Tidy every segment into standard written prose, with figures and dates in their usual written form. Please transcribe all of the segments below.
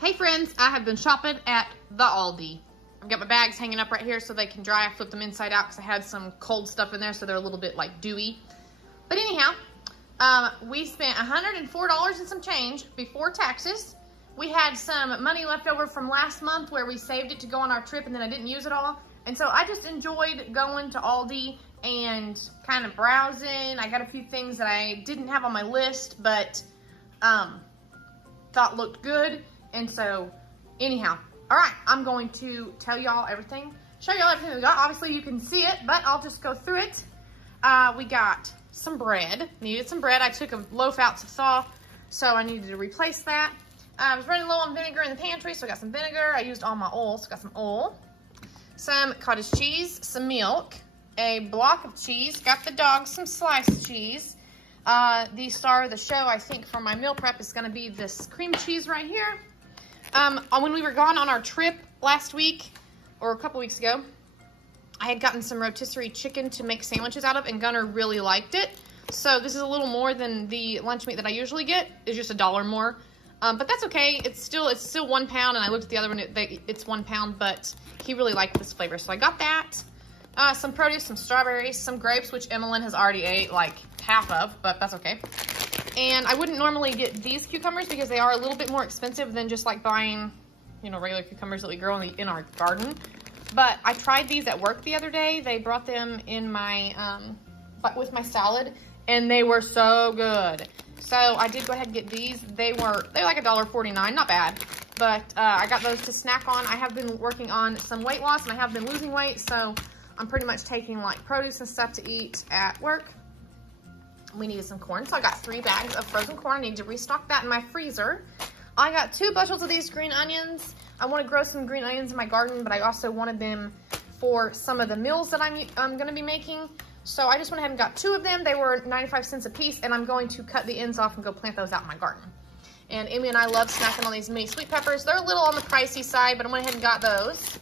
Hey friends, I have been shopping at the Aldi. I've got my bags hanging up right here so they can dry. I flipped them inside out because I had some cold stuff in there, so they're a little bit like dewy. But anyhow, we spent $104 and some change before taxes. We had some money left over from last month where we saved it to go on our trip and then I didn't use it all. And so I just enjoyed going to Aldi and kind of browsing. I got a few things that I didn't have on my list, but thought looked good. And so anyhow, all right, I'm going to tell y'all everything, show y'all everything we got. Obviously you can see it, but I'll just go through it. We got some bread, needed some bread. I took a loaf out to thaw, so I needed to replace that. I was running low on vinegar in the pantry, so I got some vinegar. I used all my oil, so I got some oil. Some cottage cheese, some milk, a block of cheese, got the dog some sliced cheese. The star of the show, I think, for my meal prep is gonna be this cream cheese right here. When we were gone on our trip last week, or a couple weeks ago, I had gotten some rotisserie chicken to make sandwiches out of, and Gunnar really liked it. So this is a little more than the lunch meat that I usually get. It's just $1 more. But that's okay. It's still 1 pound, and I looked at the other one, it's 1 pound, but he really liked this flavor. So I got that. Some produce, some strawberries, some grapes, which Emmeline has already ate like half of, but that's okay. And I wouldn't normally get these cucumbers because they are a little bit more expensive than just like buying, you know, regular cucumbers that we grow in our garden. But I tried these at work the other day. They brought them in my, with my salad, and they were so good. So I did go ahead and get these. They're like $1.49, not bad. But I got those to snack on. I have been working on some weight loss, and I have been losing weight, so I'm pretty much taking like produce and stuff to eat at work. We needed some corn, so I got 3 bags of frozen corn. I need to restock that in my freezer. I got 2 bushels of these green onions. I want to grow some green onions in my garden, but I also wanted them for some of the meals that I'm going to be making. So I just went ahead and got 2 of them. They were 95 cents a piece, and I'm going to cut the ends off and go plant those out in my garden. And Amy and I love snacking on these mini sweet peppers. They're a little on the pricey side, but I went ahead and got those.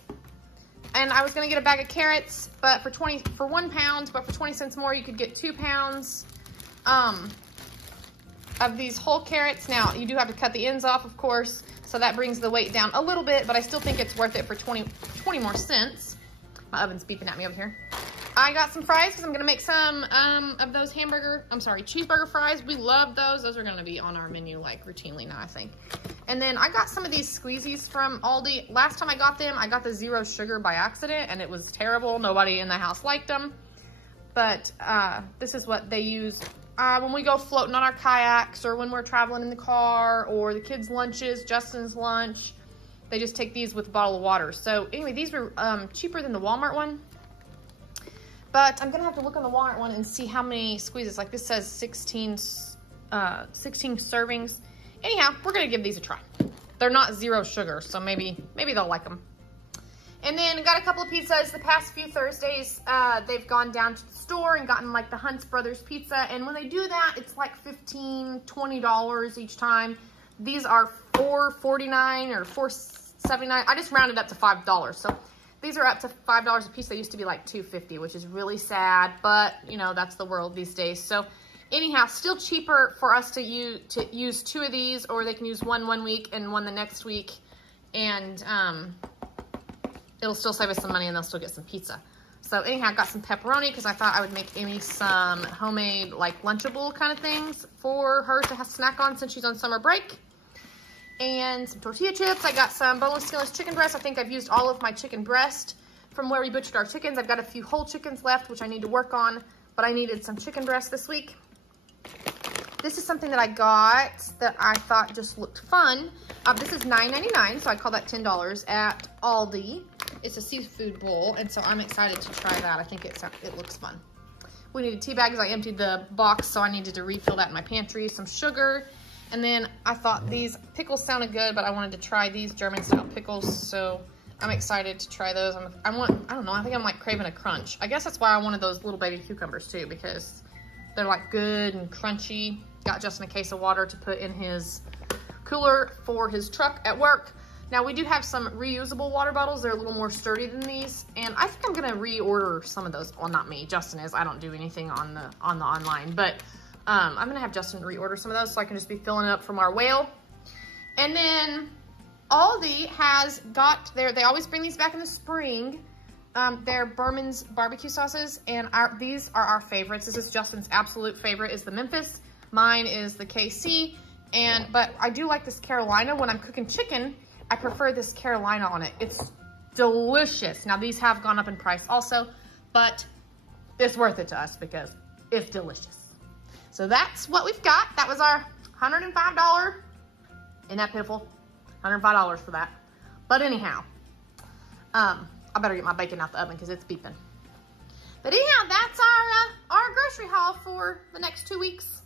And I was going to get a bag of carrots, but for 1 pound, but for 20 cents more, you could get 2 pounds. Of these whole carrots. Now, you do have to cut the ends off, of course, so that brings the weight down a little bit, but I still think it's worth it for 20 more cents. My oven's beeping at me over here. I got some fries because I'm going to make some of those cheeseburger fries. We love those. Those are going to be on our menu like routinely now, I think. And then I got some of these squeezies from Aldi. Last time I got them, I got the 0 sugar by accident, and it was terrible. Nobody in the house liked them. But this is what they use when we go floating on our kayaks, or when we're traveling in the car, or the kids' lunches, Justin's lunch. They just take these with a bottle of water. So anyway, these were cheaper than the Walmart one. But I'm gonna have to look on the Walmart one and see how many squeezes. Like this says 16 servings. Anyhow, we're gonna give these a try. They're not 0 sugar, so maybe they'll like them. And then got a couple of pizzas the past few Thursdays. They've gone down to the store and gotten like the Hunt's Brothers pizza. And when they do that, it's like $15, $20 each time. These are $4.49 or $4.79. I just rounded up to $5. So these are up to $5 a piece. They used to be like $2.50, which is really sad, but you know, that's the world these days. So anyhow, still cheaper for us to use 2 of these, or they can use one week and one the next week. And, it'll still save us some money, and they'll still get some pizza. So anyhow, I got some pepperoni because I thought I would make Amy some homemade like Lunchable kind of things for her to snack on since she's on summer break. And some tortilla chips. I got some boneless, skinless chicken breast. I think I've used all of my chicken breast from where we butchered our chickens. I've got a few whole chickens left, which I need to work on, but I needed some chicken breast this week. This is something that I got that I thought just looked fun. This is $9.99, so I call that $10 at Aldi. It's a seafood bowl, and so I'm excited to try that. I think it looks fun. We needed tea bags. I emptied the box, so I needed to refill that in my pantry. Some sugar, and then I thought these pickles sounded good, but I wanted to try these German-style pickles, so I'm excited to try those. I don't know, I think I'm like craving a crunch. I guess that's why I wanted those little baby cucumbers too, because they're like good and crunchy. Got Justin a case of water to put in his cooler for his truck at work. Now we do have some reusable water bottles. They're a little more sturdy than these, and I think I'm gonna reorder some of those. Well, not me, Justin is. I don't do anything on the online, but I'm gonna have Justin reorder some of those so I can just be filling it up from our whale. And then Aldi has got they always bring these back in the spring. They're Berman's barbecue sauces, and these are our favorites. This is Justin's absolute favorite is the Memphis. Mine is the KC, but I do like this Carolina. When I'm cooking chicken, I prefer this Carolina on it. It's delicious. Now these have gone up in price also, but it's worth it to us because it's delicious. So that's what we've got. That was our $105. Isn't that pitiful? $105 for that. But anyhow, I better get my bacon out the oven because it's beeping. But anyhow, that's our grocery haul for the next 2 weeks.